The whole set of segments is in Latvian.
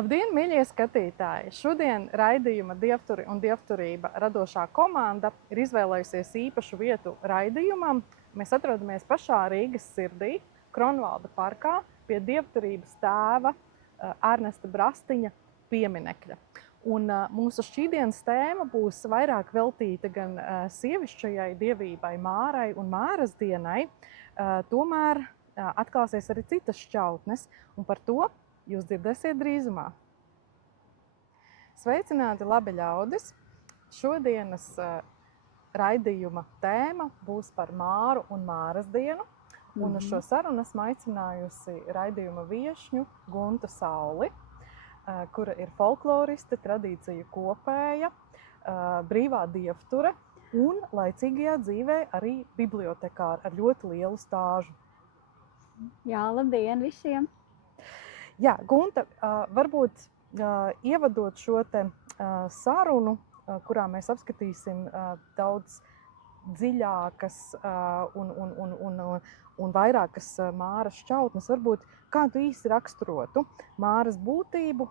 Labdien, mīļie skatītāji! Šodien raidījuma Dievturi un dievturība radošā komanda ir izvēlējusies īpašu vietu raidījumam. Mēs atrodamies pašā Rīgas sirdī, Kronvalda parkā, pie dievturības tēva Ernesta Brastiņa pieminekļa. Un mūsu šķīdienas tēma būs vairāk veltīta gan sievišķajai dievībai Mārai un Māras dienai, tomēr atklāsies arī citas šķautnes, un par to jūs dzirdēsiet drīzumā. Sveicināti, labi ļaudis! Šodienas raidījuma tēma būs par Māru un Māras dienu. Un uz šo sarunu esmu aicinājusi raidījuma viešņu Guntu Sauli, kura ir folkloriste, tradīciju kopēja, brīvā dievture un laicīgajā dzīvē arī bibliotekāra ar ļoti lielu stāžu. Jā, labdien visiem! Jā, Gunta, varbūt ievadot šo te sarunu, kurā mēs apskatīsim daudz dziļākas un vairākas Māras šķautnes, varbūt kā tu īsti raksturotu Māras būtību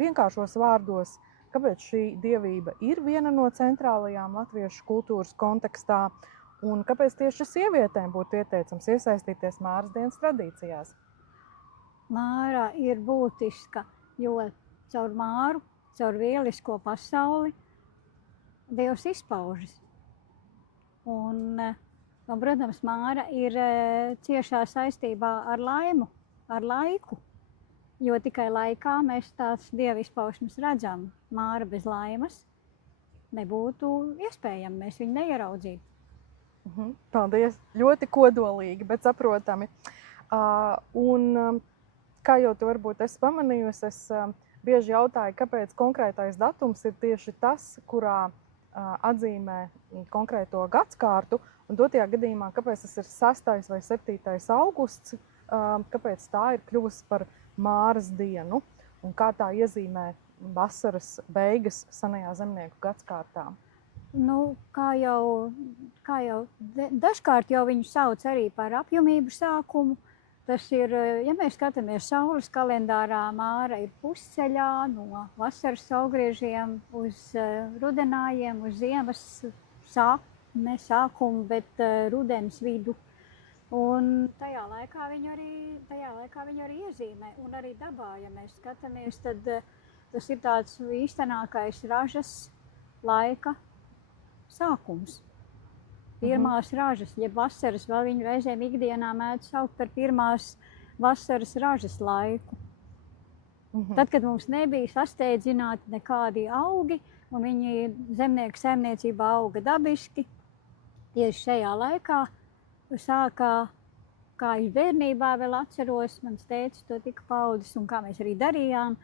vienkāršos vārdos, kāpēc šī dievība ir viena no centrālajām latviešu kultūras kontekstā un kāpēc tieši sievietēm būtu ieteicams iesaistīties Māras dienas tradīcijās? Māra ir būtiska, jo caur Māru, caur lielisko pasauli Dievs izpaužas. Un, protams, Māra ir ciešā saistībā ar laimu, ar laiku, jo tikai laikā mēs tās Dieva izpausmes redzam. Māra bez laimes nebūtu iespējama, mēs viņu neieraudzītu. Paldies! Ļoti kodolīgi, bet saprotami. Kā jau tu varbūt esi pamanījusi, es bieži jautāju, kāpēc konkrētais datums ir tieši tas, kurā atzīmē konkrēto gadskārtu, un dotajā gadījumā, kāpēc tas ir 6. vai 7. augusts, kāpēc tā ir kļuvusi par Māras dienu, un kā tā iezīmē vasaras beigas senajā zemnieku gadskārtā. Kā jau dažkārt jau viņu sauc arī par apjomību sākumu. Tas ir, ja mēs skatāmies saules kalendārā, Māra ir pusceļā no vasaras saulgriežiem uz rudenājiem, uz ziemas sākumu, bet rudens vidu. Un tajā laikā viņu arī iezīmē. Un arī dabā, ja mēs skatāmies, tad tas ir tāds īstenākais ražas laika sākums. Pirmās ražas, jeb vasaras, vēl viņu reizēm ikdienā mēdz saukt par pirmās vasaras ražas laiku. Tad, kad mums nebija sasteidzināti nekādi augi, un viņi zemnieku saimniecībā auga dabiski, tieši šajā laikā sākā, kā es bērnībā vēl atceros, mans tētis to tika paudis, un kā mēs arī darījām,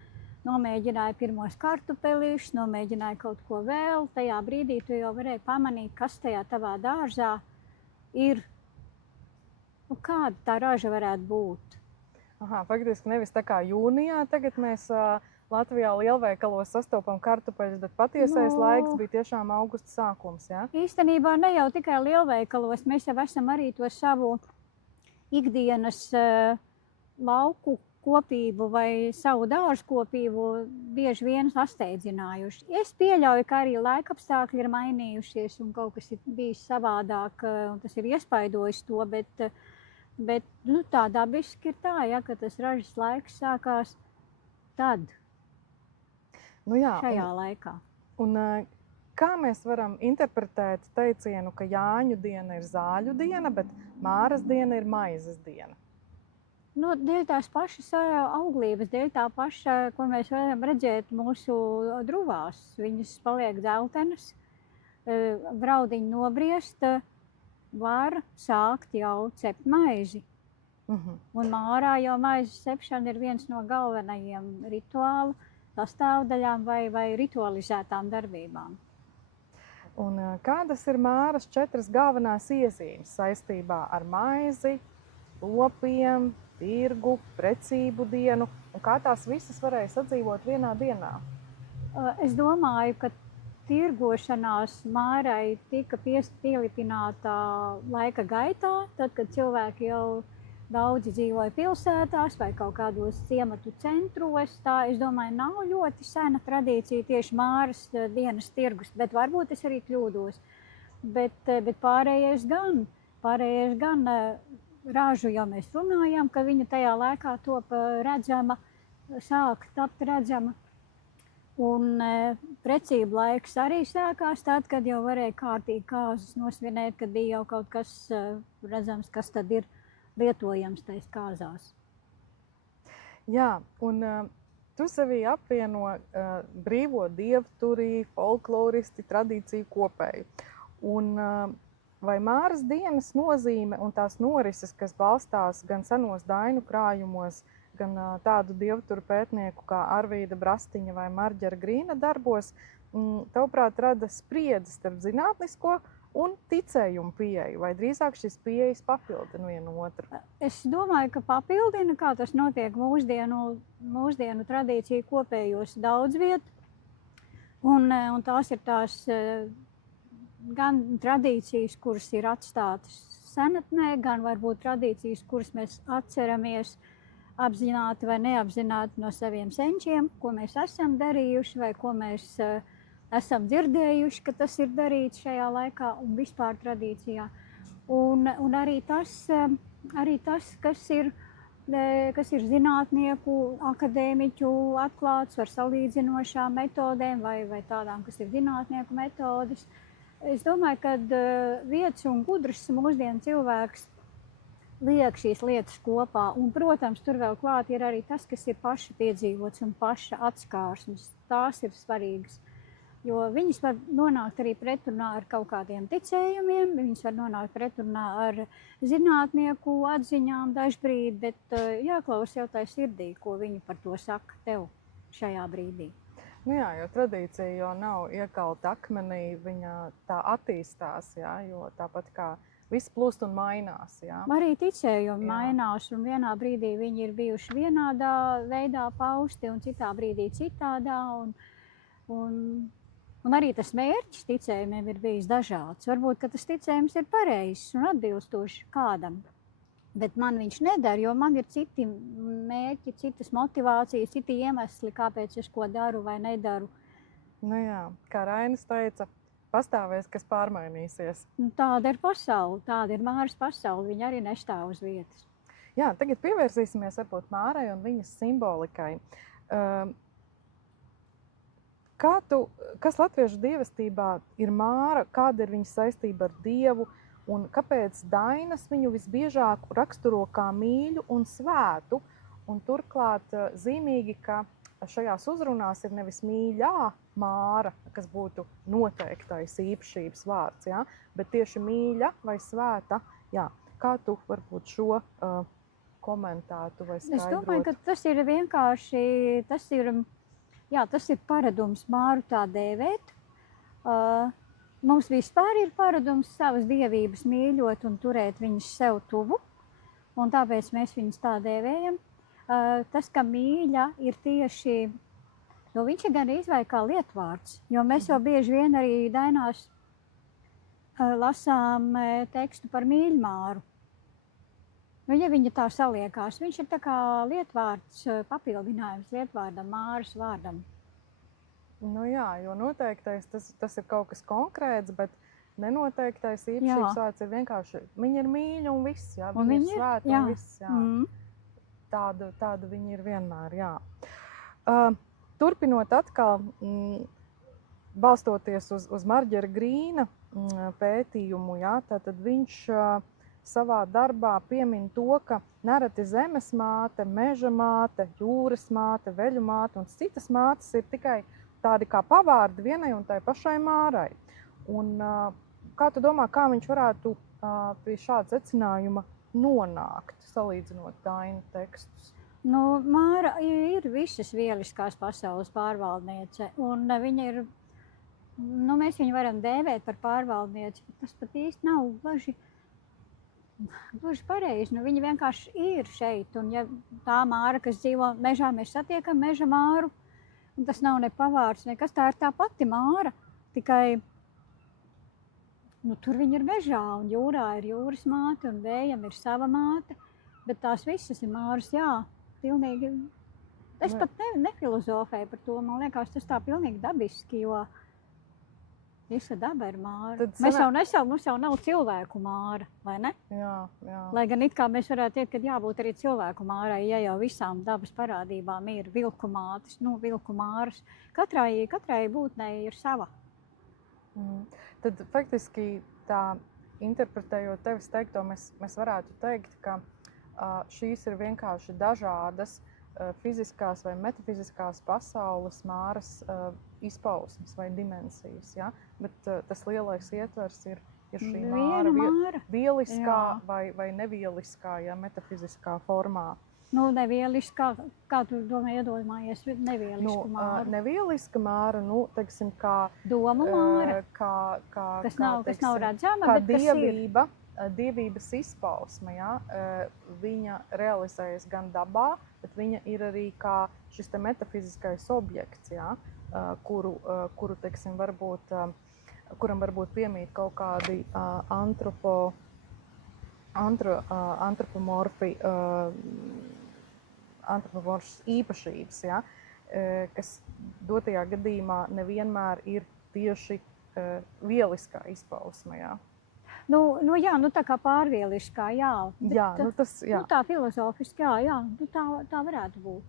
nomēģināja pirmos kartupelīšus, nomēģināja kaut ko vēl. Tajā brīdī tu jau varēji pamanīt, kas tajā tavā dārzā ir, kāda tā raža varētu būt. Faktiski nevis tā kā jūnijā, tagad mēs Latvijā lielveikalos sastopam kartupeļus, bet patiesais laiks bija tiešām augusta sākums, jā? Īstenībā ne jau tikai lielveikalos, mēs jau esam arī to savu ikdienas lauku kopību vai savu dārzu kopību bieži vien sasteidzinājuši. Es pieļauju, ka arī laikapstākļi ir mainījušies un kaut kas ir bijis savādāk, un tas ir iespaidojis to, bet tā dabiski ir tā, ja, ka tas ražas laiks sākās tad, šajā laikā. Un kā mēs varam interpretēt teicienu, ka Jāņu diena ir zāļu diena, bet Māras diena ir maizes diena? Dēļ tās pašas auglības, dēļ tā paša, ko mēs varam redzēt mūsu druvās. Viņas paliek dzeltenas, graudiņi nobriest, var sākt jau cept maizi. Un Mārā jau maizes cepšana ir viens no galvenajiem rituālu sastāvdaļām vai ritualizētām darbībām. Un kādas ir Māras 4 galvenās iezīmes saistībā ar maizi, lopiem, tirgu, precību dienu, un kā tās visas varēja sadzīvot vienā dienā? Es domāju, ka tirgošanās Mārai tika pielipināta laika gaitā, tad, kad cilvēki jau daudzi dzīvoja pilsētās vai kaut kādos ciematu centros. Tā, es domāju, nav ļoti sena tradīcija tieši Māras dienas tirgus, bet varbūt es arī kļūdos. Bet pārējais gan ražu, jo mēs runājām, ka viņa tajā laikā top redzama, sāk tapt redzama. Un precība laiks arī sākās tad, kad jau varēja kārtīgi kāzas nosvinēt, kad bija jau kaut kas redzams, kas tad ir lietojams tais kāzās. Jā, un tu sevī apvieno brīvo dievturī, folkloristi, tradīciju kopēju. Un vai Māras dienas nozīme un tās norises, kas balstās gan senos dainu krājumos, gan tādu dievturu pētnieku kā Arvīda Brastiņa vai Marģera Grīna darbos, tavuprāt, rada spriedzi starp zinātnisko un ticējumu pieeju, vai drīzāk šis pieejas papildina vienu otru? Es domāju, ka papildina, kā tas notiek mūsdienu tradīciju kopējos daudz viet. Un tās ir tās gan tradīcijas, kuras ir atstātas senatnē, gan varbūt tradīcijas, kuras mēs atceramies apzināti vai neapzināti no saviem senčiem, ko mēs esam darījuši vai ko mēs esam dzirdējuši, ka tas ir darīts šajā laikā un vispār tradīcijā. Un arī tas, kas ir zinātnieku, akadēmiķu atklāts ar salīdzinošām metodēm vai tādām, kas ir zinātnieku metodes. Es domāju, ka vietas un gudrs mūsdienu cilvēks liek šīs lietas kopā. Un, protams, tur vēl klāt ir arī tas, kas ir paša piedzīvots un paša atskārsmes. Tās ir svarīgas. Jo viņas var nonākt arī pretrunā ar kaut kādiem ticējumiem, viņas var nonākt pretrunā ar zinātnieku atziņām dažbrīd, bet jāklaus jau tai sirdī, ko viņi par to saka tev šajā brīdī. Nu jā, jo tradīcija jau nav iekalta akmenī, viņa tā attīstās, jā, jo tāpat kā viss plūst un mainās. Jā. Arī ticējumi mainās, un vienā brīdī viņi ir bijuši vienādā veidā pausti, un citā brīdī citādā. Un arī tas mērķis ticējumiem ir bijis dažāds. Varbūt, ka tas ticējums ir pareizs un atbilstošs kādam, bet man viņš nedara, jo man ir citi mērķi, citas motivācijas, citi iemesli, kāpēc es ko daru vai nedaru. Nu jā, kā Rainis teica, pastāvēs, kas pārmainīsies. Tāda ir pasaule, tāda ir Māras pasaule, viņa arī nestāv uz vietas. Jā, tagad pievērsīsimies varbūt Mārai un viņas simbolikai. Kas latviešu dievestībā ir Māra, kāda ir viņas saistība ar Dievu un kāpēc dainas viņu visbiežāk raksturo kā mīļu un svētu? Un turklāt zīmīgi, ka šajās uzrunās ir nevis mīļā Māra, kas būtu noteiktais īpašības vārds, jā, bet tieši mīļa vai svēta. Jā. Kā tu varbūt šo komentētu vai skaidrotu? Es domāju, ka tas ir vienkārši, tas ir paradums Māru tā dēvēt. Mums vispār ir paradums savas dievības mīļot un turēt viņas sev tuvu, un tāpēc mēs viņas tā dēvējam. Tas, ka mīļa ir tieši, jo viņš ir gan izvēl kā lietvārds, jo mēs jau bieži vien arī dainās lasām tekstu par mīļmāru. Nu, ja viņa tā saliekās, viņš ir tā kā lietvārds, papildinājums lietvārdam, Māras vārdam. Nu jā, jo noteiktais tas ir kaut kas konkrēts, bet nenoteiktais īpašības vārds ir vienkārši, viņa ir mīļa un viss, jā, viņa ir svēta un viss, jā. Tāda viņa ir vienmēr, jā. Turpinot atkal, balstoties uz Marģera Grīna pētījumu, jā, tātad viņš savā darbā piemin to, ka nereti zemes māte, meža māte, jūras māte, veļu māte un citas mātes ir tikai tādi kā pavārdi vienai un tai pašai Mārai. Un kā tu domā, kā viņš varētu pie šāda secinājuma nonākt, salīdzinot dainu tekstus? Nu, Māra ir visas vieliskās pasaules pārvaldniece, un viņa ir, mēs viņu varam dēvēt par pārvaldnieci, bet tas pat īsti nav gluži pareizi. Nu, viņa vienkārši ir šeit, un ja tā Māra, kas dzīvo mežā, mēs satiekam meža Māru, un tas nav ne pavārds, nekas, tā ir tā pati Māra, tikai tur viņa ir mežā, un jūrā ir jūras māte, un vējam ir sava māte, Bet tās visas ir māras, jā, pilnīgi. Es pat nefilozofēju par to, man liekas, tas tā pilnīgi dabiski, jo visa daba ir māra. Mums jau nav cilvēku māra, vai ne? Jā. Lai gan it kā mēs varētu teikt, ka jābūt arī cilvēku mārai, ja jau visām dabas parādībām ir vilku mātes, vilku māras. Katrai būtnei ir sava. Tad faktiski tā, interpretējot tevis teikto, mēs varētu teikt, ka šīs ir vienkārši dažādas fiziskās vai metafiziskās pasaules māras izpausmes vai dimensijas, ja? Bet tas lielais ietvers ir šī māra vieliskā vai nevieliskā, ja, metafiziskā formā. Nevieliskā, kā tu iedomājies, nevielisku māru? Nevieliska māra, teiksim, kā domu māra, kas nav redzama, bet dievība. Dievības izpausme, ja? Viņa realizējas gan dabā, bet viņa ir arī kā šis te metafiziskais objekts, ja? Kuru teiksim, kuram varbūt piemīt kaut kādi antropomorfas īpašības, ja? Kas dotajā gadījumā nevienmēr ir tieši vieliskā izpausme, ja? Tā kā pārvieliskā, jā. Bet, tā filozofiski, jā, tā varētu būt.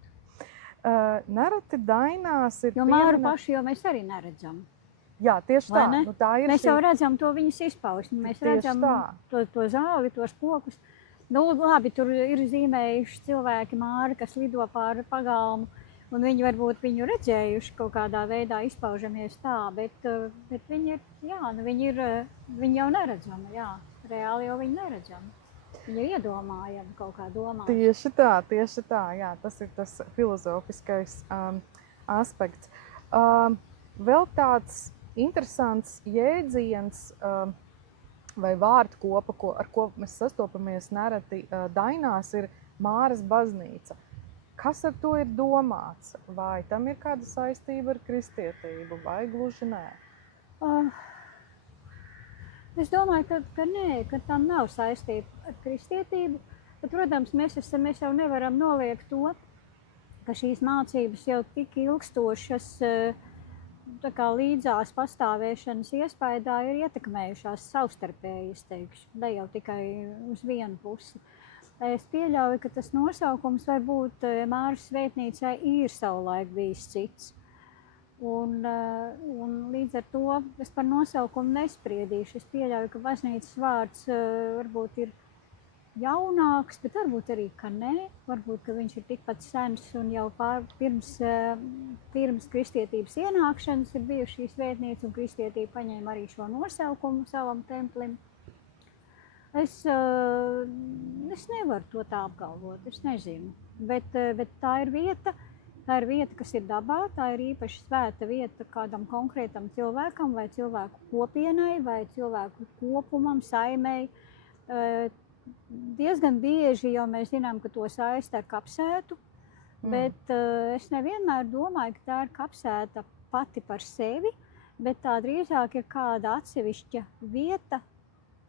Nereti dainās ir... Jo māru paši jau mēs arī neredzam. Jā, tieši tā. Tā ir mēs jau redzam to viņas izpausmi. Mēs redzam to zāli, tos kokus. Labi, tur ir zīmējuši cilvēki māri, kas lido pāri pagalmu. Un viņi varbūt viņu redzējuši kaut kādā veidā izpaužamies tā, bet viņi ir, viņi jau neredzami, jā. Reāli jau viņi neredzami. Viņi ir iedomājami kaut kā domāt. Tieši tā, jā. Tas ir tas filozofiskais aspekts. Vēl tāds interesants jēdziens vai vārdu kopa, ar ko mēs sastopamies nereti dainās, ir Māras baznīca. Kas ar to ir domāts? Vai tam ir kāda saistība ar kristietību, vai gluži nē? Es domāju, ka nē, ka tam nav saistība ar kristietību. Bet, protams, mēs jau nevaram noliegt to, ka šīs mācības jau tik ilgstošas tā kā līdzās pastāvēšanas iespējā ir ietekmējušās savstarpēji, es teikšu, ne jau tikai uz vienu pusi. Es pieļauju, ka tas nosaukums varbūt Māras svētnīcai ir savulaik bijis cits. Un līdz ar to es par nosaukumu nespriedīšu. Es pieļauju, ka baznīcas vārds varbūt ir jaunāks, bet varbūt arī, ka nē. Varbūt, ka viņš ir tikpat sens un jau pirms kristietības ienākšanas ir bijuši šī svētnīca, un kristietība paņēma arī šo nosaukumu savam templim. Es nevaru to tā apgalvot, es nezinu, bet tā ir vieta, kas ir dabā, tā ir īpaši svēta vieta kādam konkrētam cilvēkam vai cilvēku kopienai vai cilvēku kopumam, saimei. Diezgan bieži jau mēs zinām, ka to saista ar kapsētu, bet es nevienmēr domāju, ka tā ir kapsēta pati par sevi, bet tā drīzāk ir kāda atsevišķa vieta,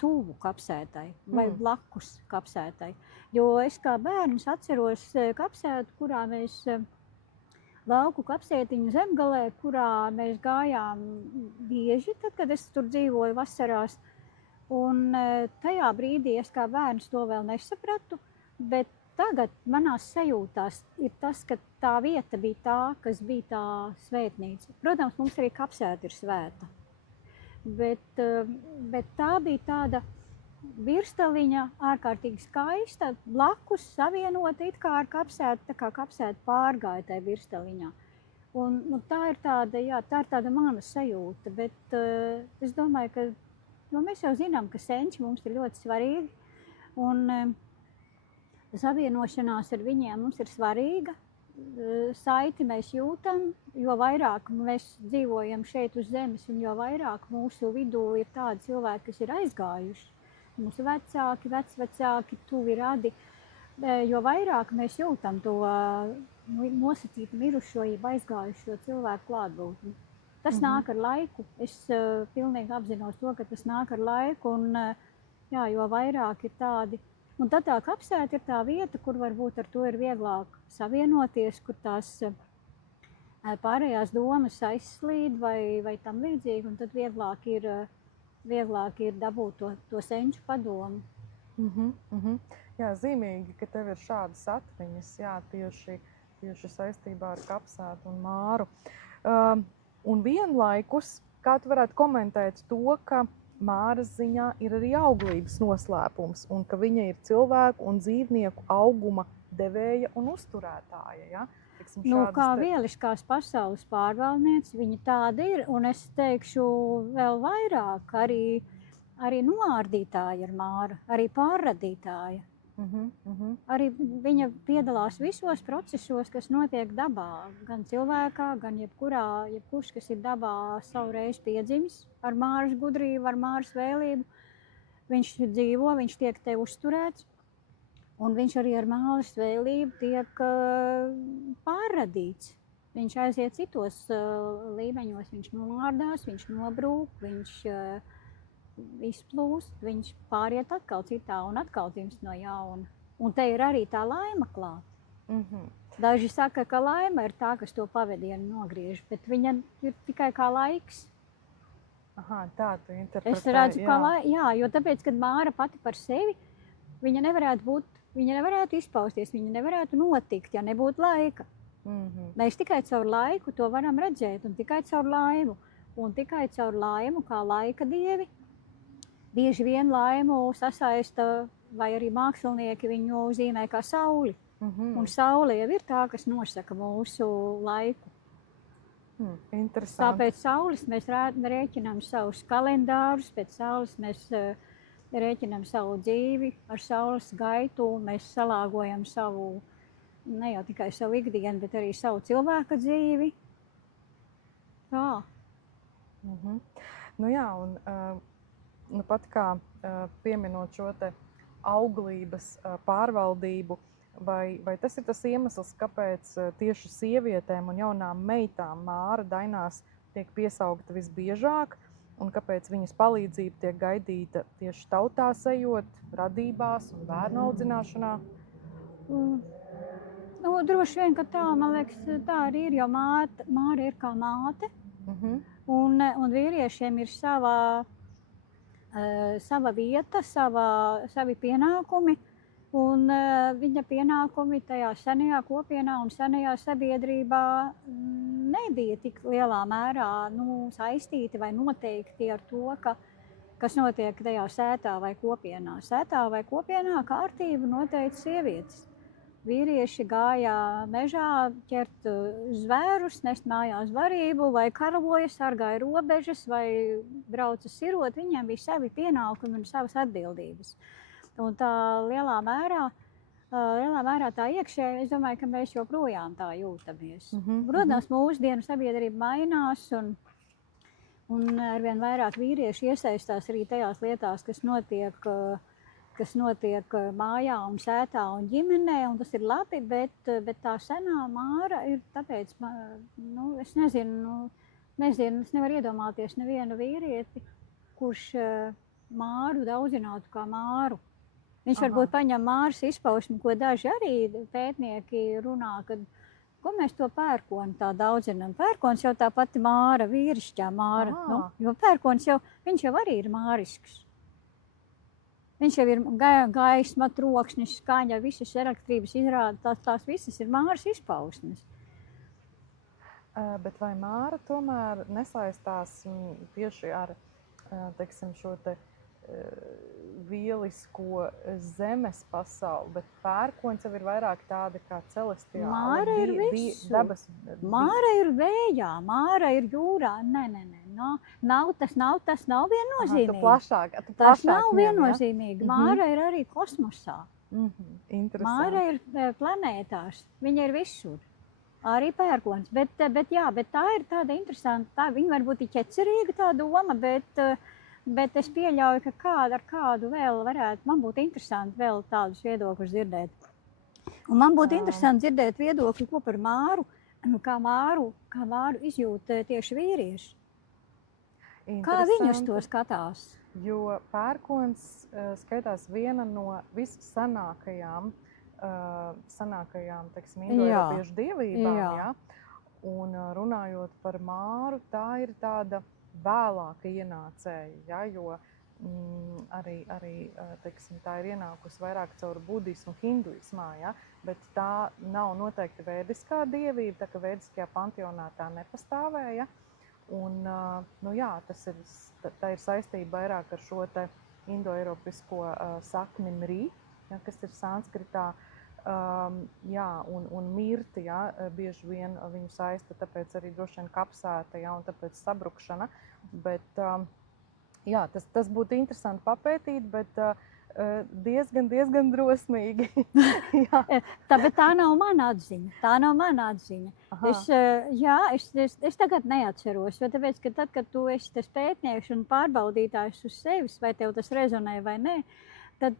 tuvu kapsētai vai blakus kapsētai. Jo es kā bērns atceros kapsētu, kurā mēs lauku kapsētiņu zemgalē, kurā mēs gājām bieži, tad, kad es tur dzīvoju vasarās. Un tajā brīdī es kā bērns to vēl nesapratu, bet tagad manās sajūtās ir tas, ka tā vieta bija tā, kas bija tā svētnīca. Protams, mums arī kapsēta ir svēta. Bet tā bija tāda virstaliņa, ārkārtīgi skaista, blakus savienota it kā ar kapsētu, tā kā kapsēta pārgāja tajā virstaliņā. Un tā ir tāda mana sajūta, bet es domāju, ka mēs jau zinām, ka senči mums ir ļoti svarīgi, un savienošanās ar viņiem mums ir svarīga. Saiti mēs jūtam, jo vairāk mēs dzīvojam šeit uz zemes, un jo vairāk mūsu vidū ir tādi cilvēki, kas ir aizgājuši. Mūsu vecāki, vecvecāki, tuvi radi, jo vairāk mēs jūtam to nosacītu mirušo, jeb aizgājušo cilvēku klātbūtni. Tas nāk ar laiku. Es pilnīgi apzinos to, ka tas nāk ar laiku, un jo vairāk ir tādi Un tad tā kapsēta ir tā vieta, kur varbūt ar to ir vieglāk savienoties, kur tās pārējās domas aizslīd vai tam līdzīgi, un tad vieglāk ir dabūt to senču padomu. Jā, zīmīgi, ka tev ir šādas atmiņas, jā, tieši saistībā ar kapsētu un māru. Un vienlaikus, kā tu varētu komentēt to, ka māras ziņā ir arī auglības noslēpums, un ka viņa ir cilvēku un dzīvnieku auguma devēja un uzturētāja, ja? Kā vieliskās pasaules pārvaldniece, viņa tāda ir, un es teikšu vēl vairāk, arī noārdītāja ir māra, arī pārradītāja. Arī viņa piedalās visos procesos, kas notiek dabā, gan cilvēkā, gan jebkurš, kas ir dabā savu reizi piedzimis ar māras gudrību, ar māras vēlību. Viņš dzīvo, viņš tiek te uzturēts, un viņš arī ar māras vēlību tiek pārradīts. Viņš aiziet citos līmeņos, viņš noārdās, viņš nobrūk, viņš izplūst, viņš pāriet atkal citā un atkal dzimst no jauna. Un te ir arī tā laima klāt. Daži saka, ka laima ir tā, kas to pavadienu nogriež, bet viņa ir tikai kā laiks. Aha, tā tu interpretēji. Es redzu, kā jā, jo tāpēc, kad māra pati par sevi, viņa nevarētu izpausties, viņa nevarētu notikt, ja nebūtu laika. Mēs tikai caur laiku to varam redzēt, un tikai caur laimu. Un tikai caur laimu, kā laika dievi, bieži vien laimu sasaista, vai arī mākslinieki viņu zīmē kā sauli. Un saule jau ir tā, kas nosaka mūsu laiku. Interesanti. Tāpēc saules mēs rēķinām savus kalendārus, pēc saules mēs rēķinām savu dzīvi, ar saules gaitu mēs salāgojam savu, ne jau tikai savu ikdienu, bet arī savu cilvēka dzīvi. Tā. Nu jā, un pat kā pieminot šo te auglības pārvaldību, vai tas ir tas iemesls, kāpēc tieši sievietēm un jaunām meitām māra dainās tiek piesaukta visbiežāk, un kāpēc viņas palīdzība tiek gaidīta tieši tautās ejot, radībās un bērnu audzināšanā? Droši vien, ka tā, man liekas, tā arī ir, jo māra ir kā māte, un vīriešiem ir sava vieta, savi pienākumi, un viņa pienākumi tajā senajā kopienā un senajā sabiedrībā nebija tik lielā mērā saistīti vai noteikti ar to, kas notiek tajā sētā vai kopienā. Sētā vai kopienā kārtību noteica sievietes. Vīrieši gāja mežā ķert zvērus, nest mājās barību, vai karoja, sargāja robežas, vai brauca sirot. Viņiem bija savi pienākumi un savas atbildības. Un tā lielā mērā tā iekšēji, es domāju, ka mēs joprojām tā jūtamies. Protams, mūsdienu sabiedrība mainās, un arvien vairāk vīrieši iesaistās arī tajās lietās, kas notiek mājā un sētā un ģimenē, un tas ir labi, bet tā senā māra ir tāpēc, es nezinu, es nevaru iedomāties nevienu vīrieti, kurš māru daudzinātu kā māru. Viņš varbūt paņem māras izpausmi, ko daži arī pētnieki runā, ko mēs to pērkonu tā daudzinām. Pērkons jau tā pati māra, vīrišķā māra, jo pērkons viņš jau arī ir mārisks. Viņš jau ir gaisma, troksnis, skaņa, visas elektrības izrāda, tās visas ir māras izpausmes. Bet vai māra tomēr nesaistās tieši ar, teiksim, šo te vielisko zemes pasauli, bet pērkons jau ir vairāk tāda kā celestiāla. Māra ir visur. Māra ir vējā, māra ir jūrā. Tas nav viennozīmīgi. Tas nav viennozīmīgi. Māra ir arī kosmosā. Māra ir planētās. Viņa ir visur. Arī pērkons. Bet tā ir tāda interesanta. Viņa varbūt ir ķecerīga tā doma, bet es pieļauju, ka ar kādu vēl varētu, man būtu interesanti vēl tādus viedokļus dzirdēt. Un man būtu interesanti dzirdēt viedokļu, ko par māru, kā māru izjūt tieši vīrieši. Kā viņi uz to skatās? jo pērkons skaitās viena no vissanākajām, teiksim, indoeiropiešu dievībām, jā. ja? Un runājot par māru, tā ir tāda vēlāka ienācēja, ja? Jo arī teiksim, tā ir ienākusi vairāk caur budismu, hinduismā, ja? Bet tā nav noteikti vēdiskā dievība, tā ka vēdiskajā panteonā tā nepastāvēja. Un, nu jā, tā ir saistība vairāk ar šo te indoeiropisko sakni mri, ja, kas ir sanskritā, jā, un mirti, ja, bieži vien viņu saista, tāpēc arī droši vien kapsēta, ja, un tāpēc sabrukšana. Bet, jā, tas būtu interesanti papētīt, bet diezgan drosmīgi. Bet tā nav mana atziņa. Es tagad neatceros, jo tāpēc, ka tad, kad tu esi tas pētnieks un pārbaudītājs uz sevis, vai tev tas rezonē vai nē, tad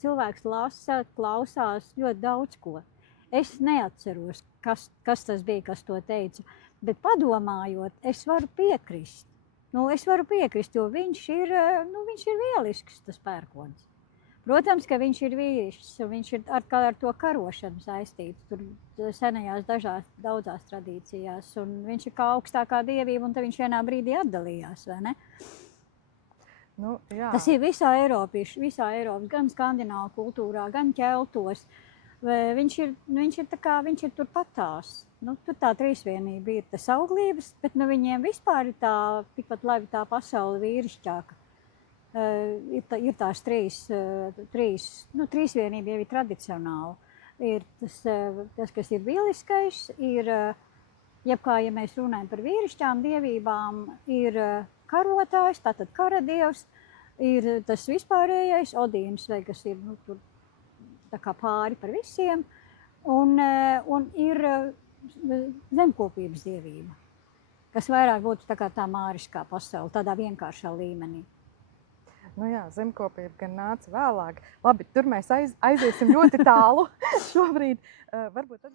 cilvēks lasa, klausās ļoti daudz ko. Es neatceros, kas tas bija, kas to teica, bet padomājot, es varu piekrist. Jo viņš ir lielisks, tas pērkons. Protams, ka viņš ir vīrišķis, un viņš ir ar to karošanu saistīts, tur senajās daudzās tradīcijās, un viņš ir kā augstākā dievība, un tad viņš vienā brīdī atdalījās, vai ne? Nu, jā. Tas ir visā Eiropas, gan skandināvu kultūrā, gan ķeltos. Viņš ir turpatās. Tur tā trīsvienība ir tas auglības, bet viņiem vispār ir tikpat labi tā pasaule vīrišķāka. Ir tās trīsvienība jau ir tradicionāla. Ir tas, kas ir bieliskais, ir, ja mēs runājam par vīrišķām dievībām, ir karotājs, tātad karadievs, ir tas vispārējais Odīns, vai kas ir tur tā kā pāri par visiem, un ir zemkopības dievība, kas vairāk būtu tā māriskā pasaule, tādā vienkāršā līmenī. Nu jā, zemkopība gan nāca vēlāk. Labi, tur mēs aiziesim ļoti tālu šobrīd. Varbūt tad...